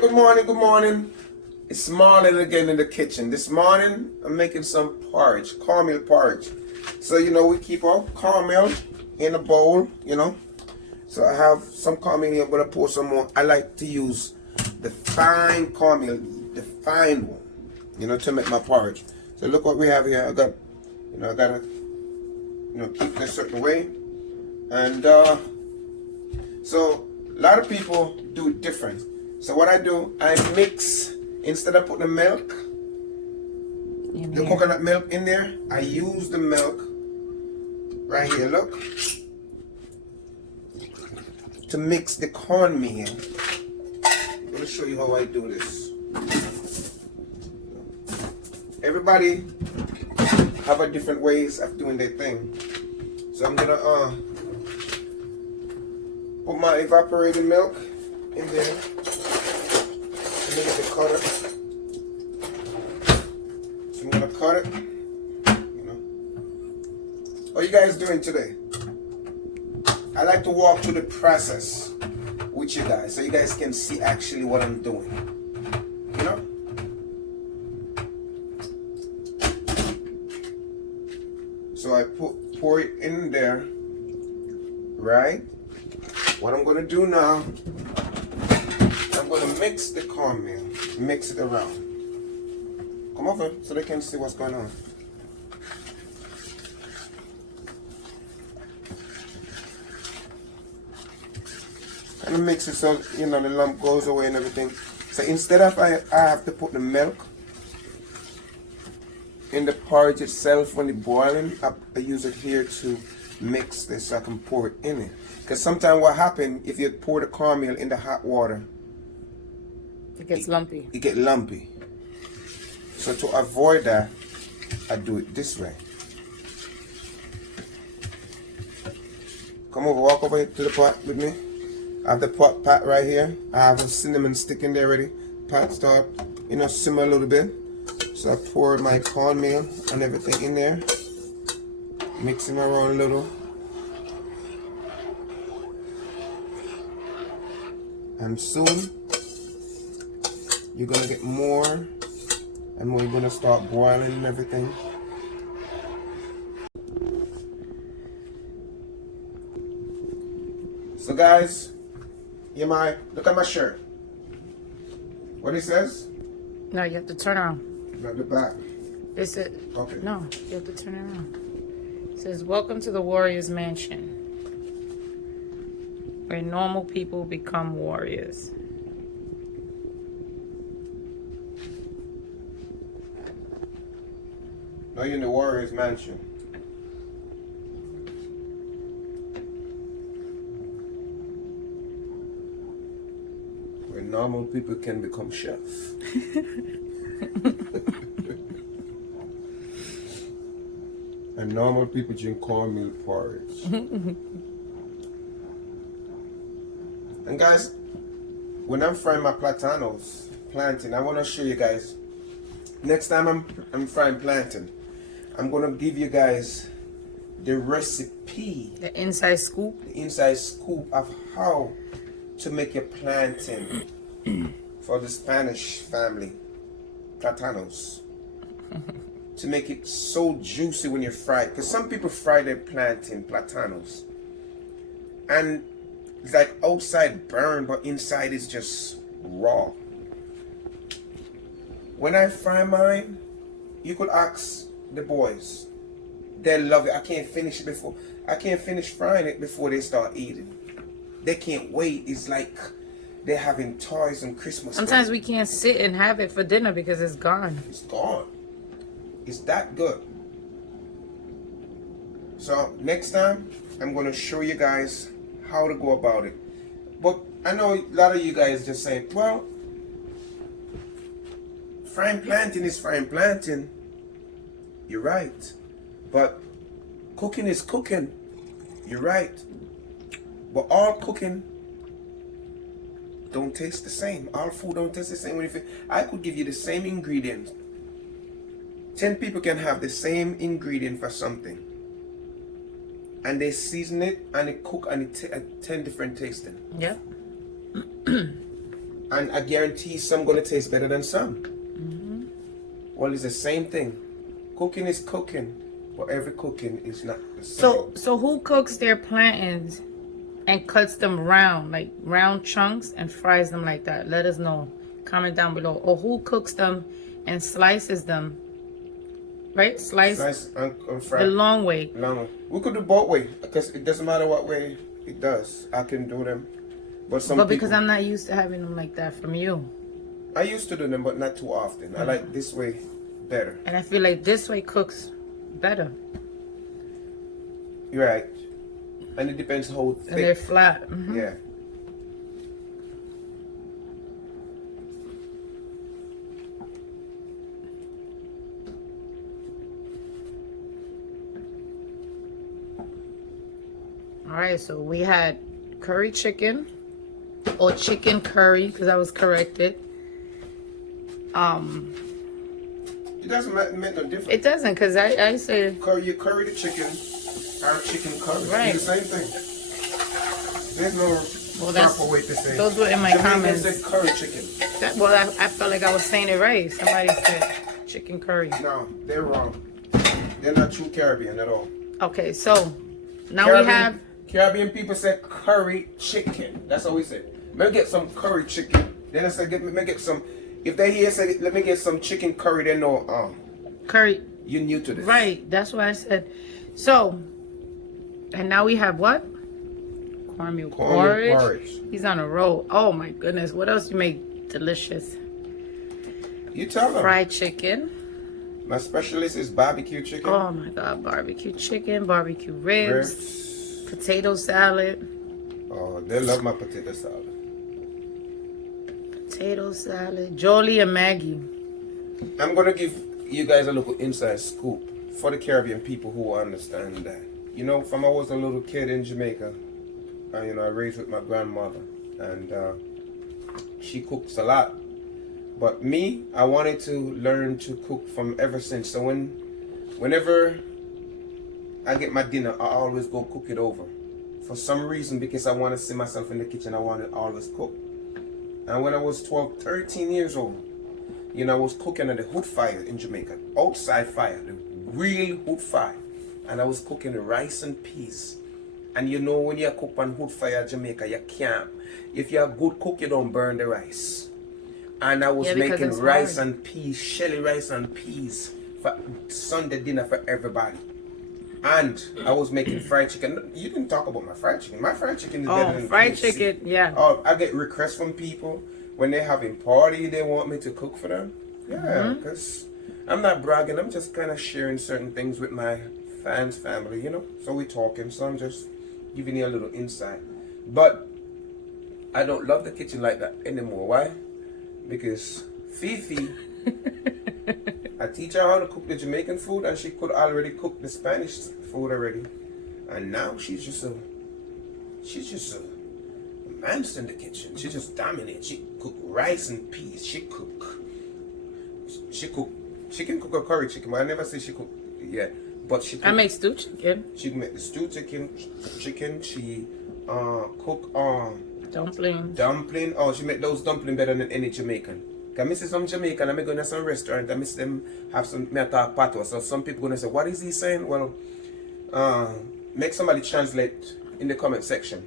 Good morning, good morning. It's Marlon again in the kitchen. This morning, I'm making some porridge, caramel porridge. So, we keep our caramel in a bowl, So I have some caramel here. I'm going to pour some more. I like to use the fine caramel, the fine one, to make my porridge. So look what we have here. I got to, keep this certain way. And so a lot of people do it different. So what I do, I mix, instead of putting the milk, the coconut milk in there, I use the milk right here, look, to mix the cornmeal. I'm going to show you how I do this. Everybody have a different ways of doing their thing. So I'm going to put my evaporated milk in there. And then the cutter. So I'm gonna cut it. What are you guys doing today? I like to walk through the process with you guys so you guys can see actually what I'm doing. So I pour it in there, right? What I'm gonna do now, I'm going to mix the cornmeal, mix it around. Come over so they can see what's going on. Kind of mix it so, the lump goes away and everything. So instead of I have to put the milk in the porridge itself when it's boiling, I use it here to mix this so I can pour it in it. Because sometimes what happens, if you pour the caramel in the hot water, it gets lumpy. It gets lumpy. So to avoid that, I do it this way. Come over, walk over to the pot with me. I have the pot right here. I have a cinnamon stick in there already. Pot start, simmer a little bit. So I pour my cornmeal and everything in there. Mix them around a little. And soon, you're going to get more and more. You're going to start boiling and everything. So guys, look at my shirt. What it says? No, you have to turn around. Not the back. Is it? Okay. No, you have to turn around. It says, "Welcome to the Warrior's Mansion, where normal people become warriors." No, you're in the Warrior's Mansion. Where normal people can become chefs. And normal people drink cornmeal porridge. And guys, when I'm frying my plantain, I want to show you guys. Next time I'm frying plantain, I'm going to give you guys the recipe. The inside scoop. The inside scoop of how to make your plantain for the Spanish family. Platanos. To make it so juicy when you fry it. Because some people fry their plantain, platanos. And it's like outside burned, but inside is just raw. When I fry mine, you could ask the boys. They love it. I can't finish frying it before they start eating. They can't wait. It's like they're having toys on Christmas. Sometimes we can't sit and have it for dinner because it's gone. It's gone. It's that good. So next time, I'm going to show you guys how to go about it. But I know a lot of you guys just saying, well, frying plantain is frying plantain. You're right. But cooking is cooking. You're right. But all cooking don't taste the same. All food don't taste the same. I could give you the same ingredient. 10 people can have the same ingredient for something. And they season it and they cook and it 10 different tasting. Yeah. And I guarantee some gonna taste better than some. Mm-hmm. Well, it's the same thing. Cooking is cooking, but every cooking is not the same. So who cooks their plantains and cuts them round, like round chunks, and fries them like that? Let us know. Comment down below. Or who cooks them and slices them? Right? Slice and fry. the long way. Long way. We could do both way because it doesn't matter what way it does. I can do them. But because I'm not used to having them like that from you. I used to do them, but not too often. I like this way better. And I feel like this way cooks better. You're right. And it depends how thick. And they're flat. Mm-hmm. Yeah. All right, so we had curry chicken or chicken curry because I was corrected. It doesn't make no difference. It doesn't because I say You curry the chicken, or chicken curry. Right. It's the same thing. There's no proper way to say it. Those were in my comments. Said curry chicken. I felt like I was saying it right. Somebody said chicken curry. No, they're wrong. They're not true Caribbean at all. Okay, so now we have... Caribbean people say curry chicken. That's what we say. Let me get some curry chicken. Then I said, let me get some... If they hear say, let me get some chicken curry, they know, curry. you're new to this. Right, that's what I said. So, and now we have what? Cornmeal porridge. He's on a roll. Oh my goodness, what else you make delicious? You tell them. Fried chicken. My specialist is barbecue chicken. Oh my God, barbecue chicken, barbecue ribs. Potato salad. Oh, they love my potato salad. Potato salad. Jolie and Maggie. I'm going to give you guys a little inside scoop for the Caribbean people who understand that. You know, from I was a little kid in Jamaica, I raised with my grandmother, and she cooks a lot. But me, I wanted to learn to cook from ever since. So whenever I get my dinner, I always go cook it over. For some reason, because I want to see myself in the kitchen, I want to always cook. And when I was 12, 13 years old, I was cooking at the wood fire in Jamaica. Outside fire, the real wood fire. And I was cooking rice and peas. And when you cook on wood fire in Jamaica, you can't. If you're a good cook, you don't burn the rice. And I was making rice and peas, shelly rice and peas for Sunday dinner for everybody. And I was making fried chicken. You didn't talk about my fried chicken. My fried chicken is better than fried KFC. chicken, yeah. Oh, I get requests from people when they're having party, they want me to cook for them. Yeah, because I'm not bragging. I'm just kind of sharing certain things with my fans, family, So we're talking, so I'm just giving you a little insight. But I don't love the kitchen like that anymore. Why? Because Fifi, I teach her how to cook the Jamaican food, and she could already cook the Spanish food already. And now she's just a monster in the kitchen. She just dominates. She cook rice and peas. She can cook a curry chicken, but I never say she cook. Yeah, but she. I make stew chicken. She can make the stew chicken. She cook dumpling. Oh, she make those dumpling better than any Jamaican. Can I see some Jamaican? I'm going to some restaurant. I miss them have some talk patois. So some people gonna say, what is he saying? Well, make somebody translate in the comment section.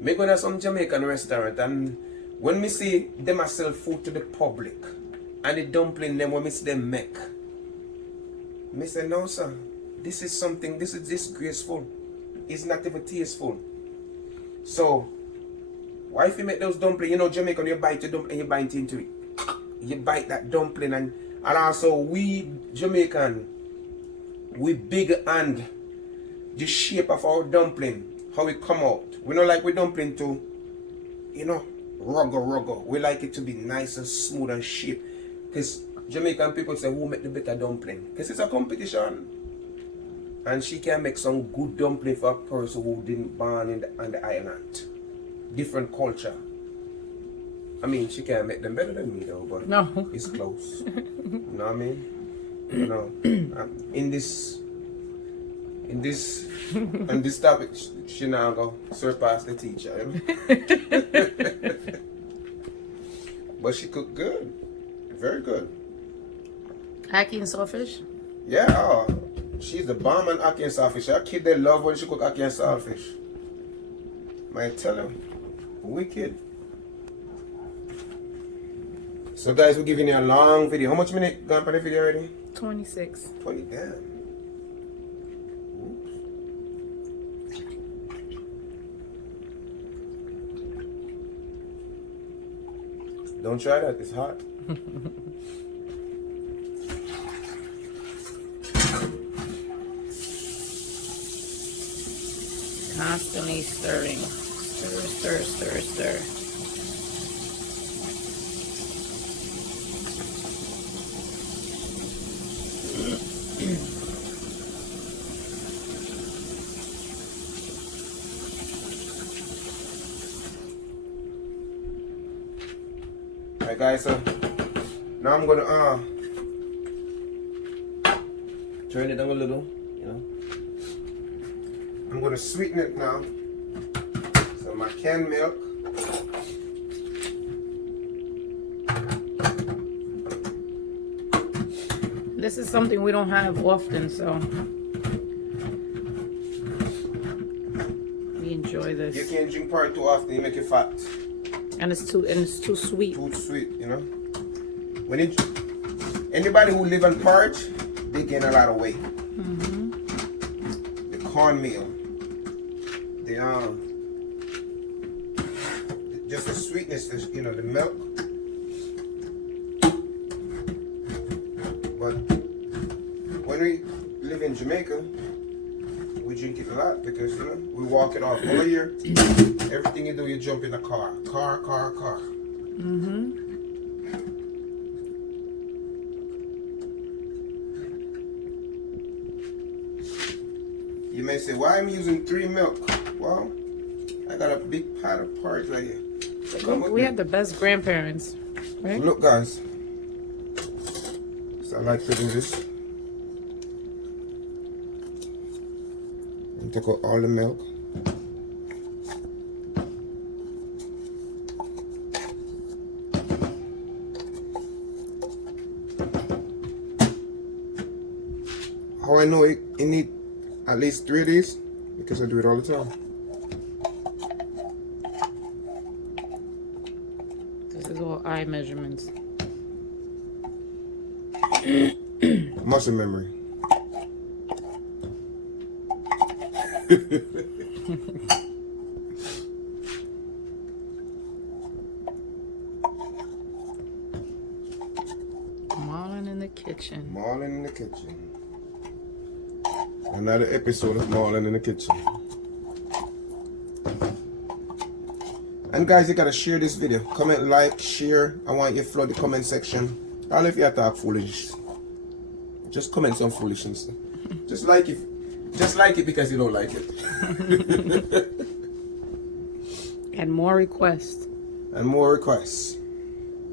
Me go to some Jamaican restaurant, and when me see them sell food to the public and the dumpling them when me see them make, me say, no sir, this is disgraceful. It's not even tasteful. So why if you make those dumplings, Jamaican, you bite the dumpling and you bite into it. You bite that dumpling, and also we Jamaican, we big and the shape of our dumpling, how it come out. We don't like we dumpling to, rugger. We like it to be nice and smooth and shaped. Because Jamaican people say, who make the better dumpling? Because it's a competition. And she can make some good dumpling for a person who didn't born on the island. Different culture. I mean, she can't make them better than me though, but no, it's close. You know what I mean? In this topic, she now go surpass the teacher. But she cooked good. Very good. Ackee and saltfish? Yeah, she's the bomb on ackee and saltfish. Her kid, they love when she cook ackee and saltfish. Man, tell him. Wicked. So guys, we're giving you a long video. How much minute gone for the video already? 26. 20, damn. Oops. Don't try that, it's hot. Constantly stirring. Stir, stir, stir, stir. Alright guys, so now I'm gonna turn it down a little, you know. I'm gonna sweeten it now. So my canned milk. This is something we don't have often, so we enjoy this. You can't drink porridge too often, you make it fat. And it's too sweet. Too sweet, you know. When it, anybody who live on porridge, they gain a lot of weight. Mm-hmm. The cornmeal, just the sweetness, you know, the milk. But when we live in Jamaica, we drink it a lot because, you know, we walk it off all year. Everything you do, you jump in a car. Car. Mm-hmm. You may say, why am I using 3 milk? Well, I got a big pot of porridge right here. So come with We me. have the best grandparents, right? Look, guys. So I like to do this. And take out all the milk. How I know it need at least 3 of these? Because I do it all the time. This is all eye measurements. Muscle memory. Marlon in the kitchen. Marlon in the kitchen. Another episode of Marlon in the kitchen. And guys, you gotta share this video. Comment, like, share. I want you to flood the comment section. All if you talk foolish, just comment some foolishness. Just like it because you don't like it. And more requests. And more requests.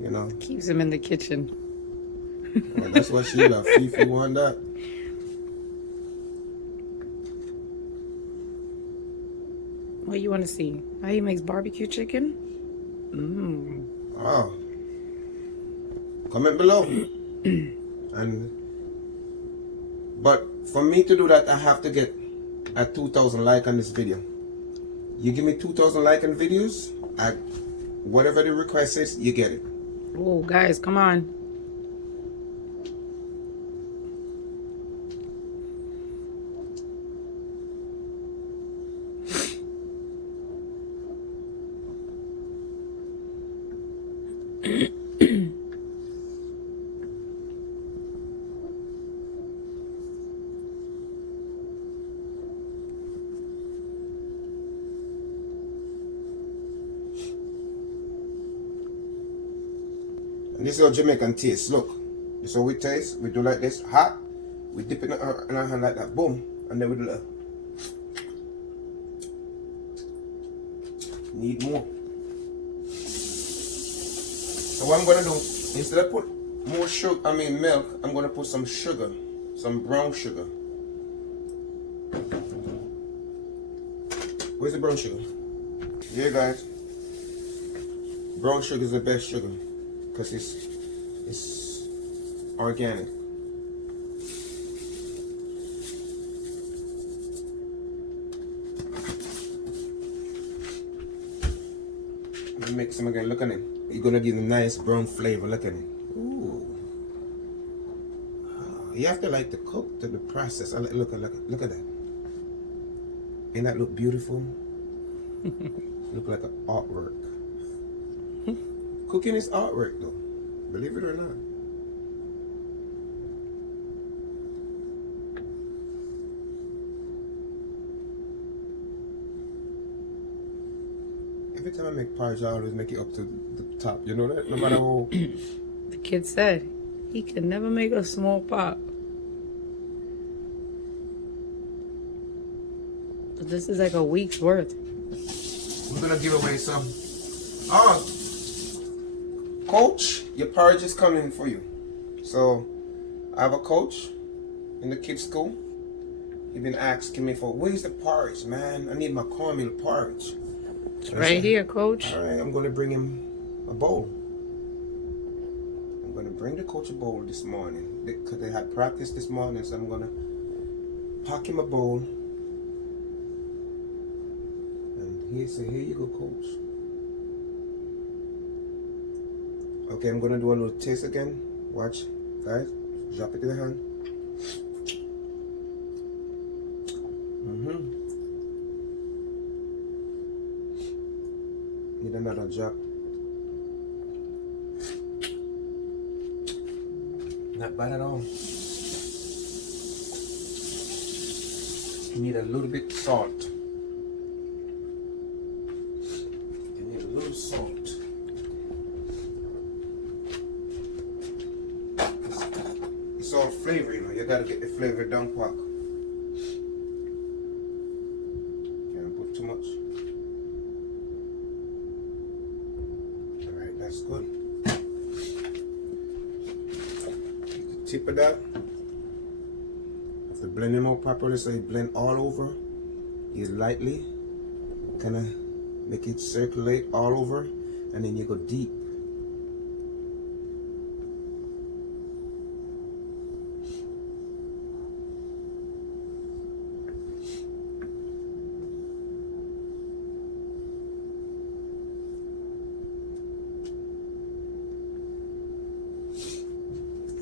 You know. Keeps him in the kitchen. And that's what she loves. Fifi want that. What you want to see? How he makes barbecue chicken? Oh. Comment below. But for me to do that, I have to get a 2,000 likes on this video. You give me 2,000 likes on videos, whatever the request is, you get it. Oh, guys, come on. And this is how Jamaican taste. Look, this is how we taste. We do like this, hot. We dip it in our hand like that, boom, and then we do that. Need more. So what I'm gonna do, instead of put more sugar, milk, I'm gonna put some sugar, some brown sugar. Where's the brown sugar? Yeah, guys. Brown sugar is the best sugar. because it's organic. Let me mix them again. Look at it. You're gonna get a nice brown flavor. Look at it. Ooh. You have to like to cook to the process. Look at that. Ain't that look beautiful? Look like an artwork. Cooking is artwork though. Believe it or not. Every time I make porridge, I always make it up to the top. You know that? No matter how. The kid said he could never make a small pot. But this is like a week's worth. We're gonna give away some. Oh, coach, your porridge is coming for you. So, I have a coach in the kids' school. He's been asking me for, where's the porridge, man? I need my cornmeal porridge. It's right here, coach. All right, I'm gonna bring him a bowl. I'm gonna bring the coach a bowl this morning because they had practice this morning. So I'm gonna pack him a bowl. He said, here you go, coach. Okay, I'm gonna do a little taste again. Watch, guys. Drop it in the hand. Need another drop. Not bad at all. You need a little bit salt. Salt. It's all flavor, you know. You gotta get the flavor down quick. Can't put too much. Alright, that's good. The tip of that. Have to blend them out properly so you blend all over. Use lightly. Kinda make it circulate all over, and then you go deep.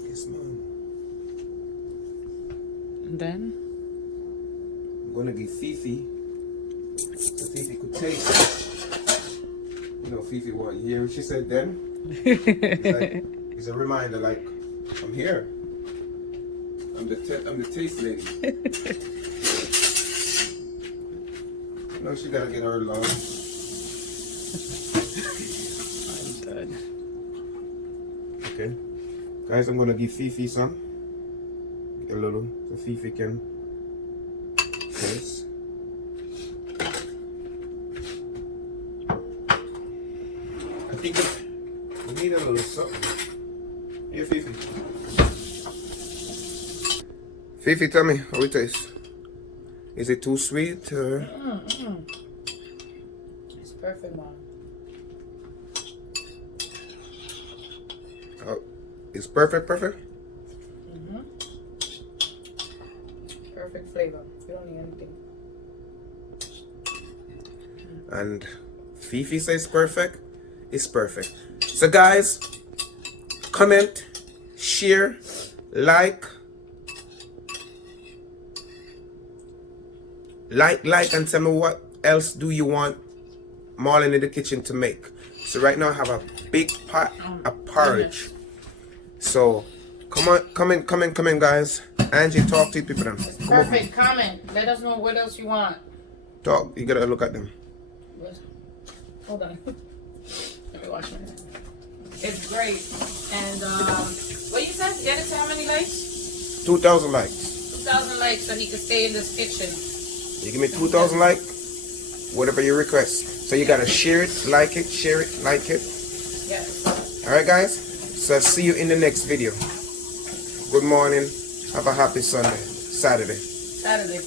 Yes, ma'am. And then? I'm gonna give Fifi, so Fifi could taste. You know, Fifi, what you hear what she said then? It's a reminder, like, I'm here. I'm the taste lady. You know, she gotta get her love. I'm done. Okay. Guys, I'm gonna give Fifi some. A little, so Fifi can taste. I think we need a little something. Here, Fifi. Fifi, tell me how it tastes. Is it too sweet? It's perfect, Mom. Oh, it's perfect? Perfect flavor. You don't need anything. And Fifi says perfect. It's perfect. So guys, comment, share, like, and tell me what else do you want Marlon in the kitchen to make. So right now I have a big pot of porridge. So come on, comment, guys. Angie, talk to people then. It's perfect. Comment. Let us know what else you want. Talk. You gotta look at them. Hold on. Let me wash my hands. It's great. And what you said? Get it to how many likes? 2,000 likes. 2,000 likes so he can stay in this kitchen. You give me 2,000 likes, whatever you request. So you gotta share it, like it, share it, like it. Yes. Alright guys? So I'll see you in the next video. Good morning. Have a happy Saturday. Saturday.